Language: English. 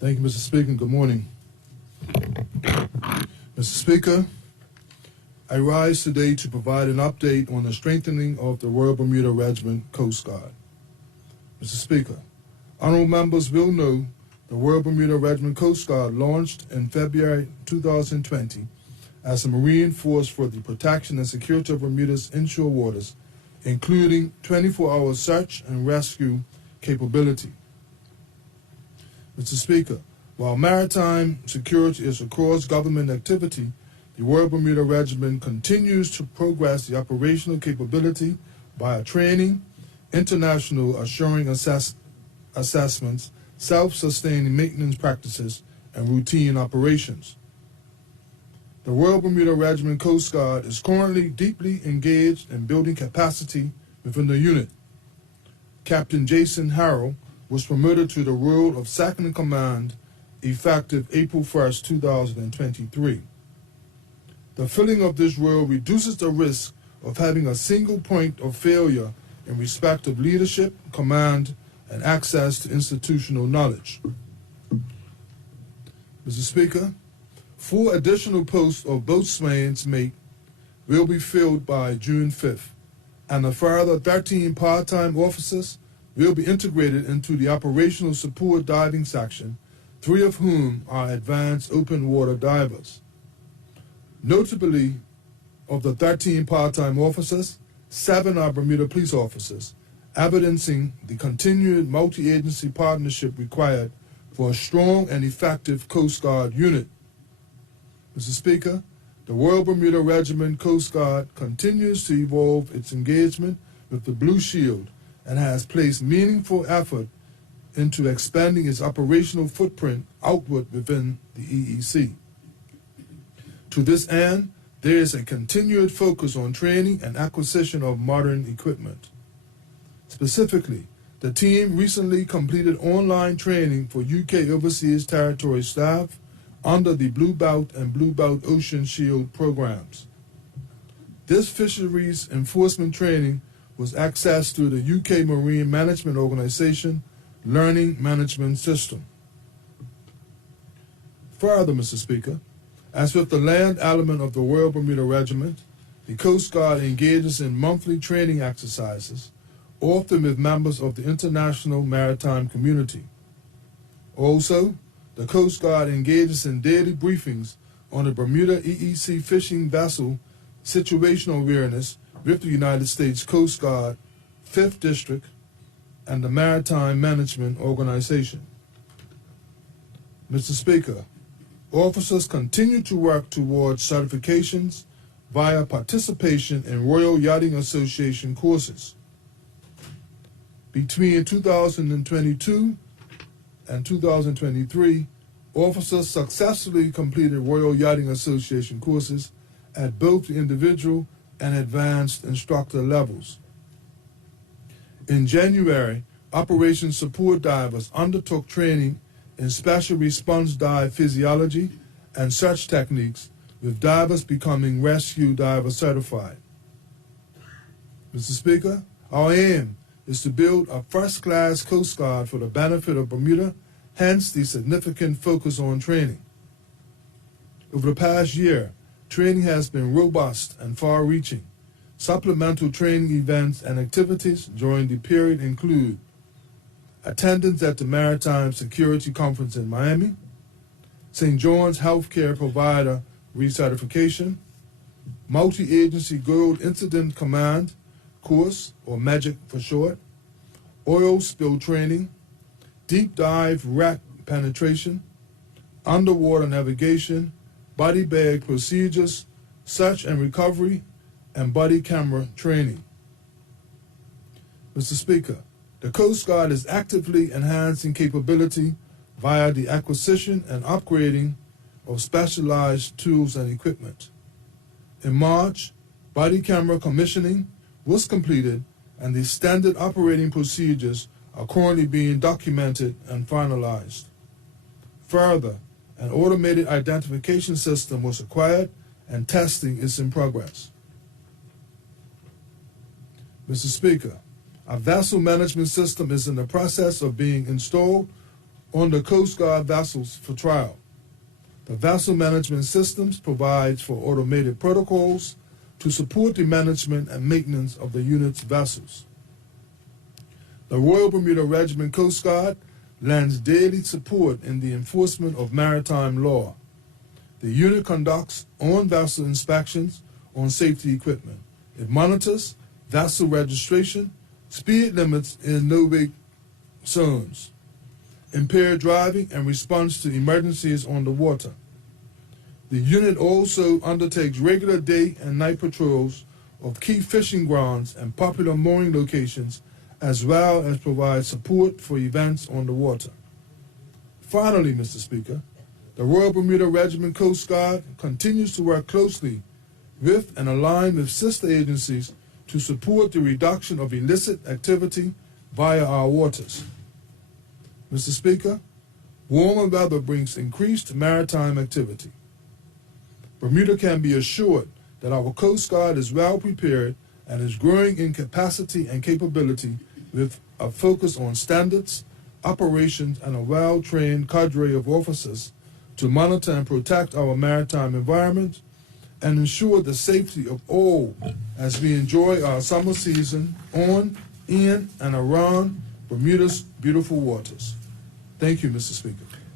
Thank you, Mr. Speaker. Good morning. Mr. Speaker, I rise today to provide an update on the strengthening of the Royal Bermuda Regiment Coast Guard. Mr. Speaker, honorable members will know the Royal Bermuda Regiment Coast Guard launched in February 2020 as a Marine force for the protection and security of Bermuda's inshore waters, including 24-hour search and rescue capability. Mr. Speaker, while maritime security is a cross-government activity, the Royal Bermuda Regiment continues to progress the operational capability via training, international assuring assessments, self-sustaining maintenance practices, and routine operations. The Royal Bermuda Regiment Coast Guard is currently deeply engaged in building capacity within the unit. Captain Jason Harrell was promoted to the role of second in command effective April 1st, 2023. The filling of this role reduces the risk of having a single point of failure in respect of leadership, command, and access to institutional knowledge. Mr. Speaker, 4 additional posts of boatswain's mate will be filled by June 5th, and a further 13 part-time officers will be integrated into the operational support diving section, 3 of whom are advanced open water divers. Notably, of the 13 part-time officers, 7 are Bermuda police officers, evidencing the continued multi-agency partnership required for a strong and effective Coast Guard unit. Mr. Speaker, the Royal Bermuda Regiment Coast Guard continues to evolve its engagement with the Blue Shield and has placed meaningful effort into expanding its operational footprint outward within the EEC. To this end, there is a continued focus on training and acquisition of modern equipment. Specifically, the team recently completed online training for UK Overseas Territory staff under the Blue Belt and Blue Belt Ocean Shield programs. This fisheries enforcement training was accessed through the UK Marine Management Organization Learning Management System. Further, Mr. Speaker, as with the land element of the Royal Bermuda Regiment, the Coast Guard engages in monthly training exercises, often with members of the international maritime community. Also, the Coast Guard engages in daily briefings on the Bermuda EEC fishing vessel situational awareness with the United States Coast Guard, 5th District, and the Maritime Management Organization. Mr. Speaker, officers continue to work towards certifications via participation in Royal Yachting Association courses. Between 2022 and 2023, officers successfully completed Royal Yachting Association courses at both the individual and advanced instructor levels. In January, Operation Support Divers undertook training in special response dive physiology and search techniques, with divers becoming rescue diver certified. Mr. Speaker, our aim is to build a first-class Coast Guard for the benefit of Bermuda, hence the significant focus on training. Over the past year, training has been robust and far-reaching. Supplemental training events and activities during the period include attendance at the Maritime Security Conference in Miami, St. John's Healthcare Provider recertification, Multi-Agency Gold Incident Command course, or MAGIC for short, oil spill training, deep dive wreck penetration, underwater navigation, body bag procedures, search and recovery, and body camera training. Mr. Speaker, the Coast Guard is actively enhancing capability via the acquisition and upgrading of specialized tools and equipment. In March, body camera commissioning was completed, and the standard operating procedures are currently being documented and finalized. Further, an automated identification system was acquired and testing is in progress. Mr. Speaker, a vessel management system is in the process of being installed on the Coast Guard vessels for trial. The vessel management systems provides for automated protocols to support the management and maintenance of the unit's vessels. The Royal Bermuda Regiment Coast Guard lends daily support in the enforcement of maritime law. The unit conducts on-vessel inspections on safety equipment. It monitors vessel registration, speed limits in no-wake zones, impaired driving, and responds to emergencies on the water. The unit also undertakes regular day and night patrols of key fishing grounds and popular mooring locations, as well as provides support for events on the water. Finally, Mr. Speaker, the Royal Bermuda Regiment Coast Guard continues to work closely with and align with sister agencies to support the reduction of illicit activity via our waters. Mr. Speaker, warmer weather brings increased maritime activity. Bermuda can be assured that our Coast Guard is well prepared and is growing in capacity and capability with a focus on standards, operations, and a well-trained cadre of officers to monitor and protect our maritime environment and ensure the safety of all as we enjoy our summer season on, in, and around Bermuda's beautiful waters. Thank you, Mr. Speaker.